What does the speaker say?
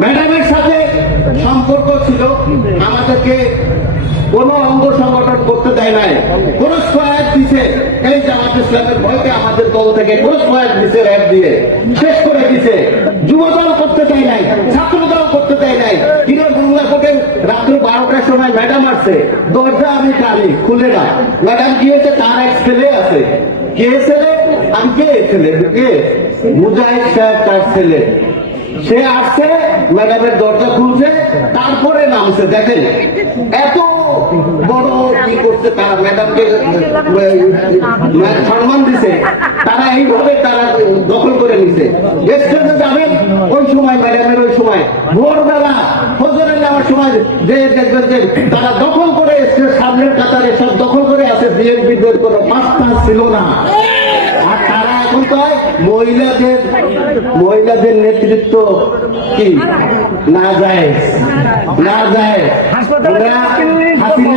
ম্যাডামের সাথে সম্পর্ক ছিল আমাদেরকে কোন অঙ্গ সংগঠন করতে দেয় নাই কোন সহায়ক দিছে এই জামাত ইসলামের ভয়কে আমাদের দল থেকে কোন সহায়ক দিছে, র্যাব দিয়ে। শেষ করে দিছে। যুবদল করতে দেয় নাই ছাত্র দল করতে দেয় নাই কিরে বাংলা কোটে রাত্র বারোটার সময় ম্যাডাম আসছে। দরজা আমি টানি খুলে না ম্যাডাম কি হয়েছে? তার এক ছেলে আছে। কে ছেলে? আমি কে ছেলে? কে? মুজাহিদ সাহেব তার ছেলে। সে আসছে, ম্যাডামের দরজা খুলছে, তারপরে নামছে, দেখেন। এত বড় কি করছে তারা? ম্যাডামকে সম্মান দিছে। তারা এইভাবে তারা দখল করে নিছে। স্টেজে যাবেন? ওই সময়, ম্যাডামের ওই সময়। ভোরবেলা যাওয়ার সময় যে দেখবেন যে তারা দখল করে এসছে সামনের কাতারে সব দখল করে আছে বিএনপিদের কোনো পাঁচটা ছিল না। আর তারা এখন কয় মহিলাদের মহিলাদের নেতৃত্ব কি? না যায় না যায়।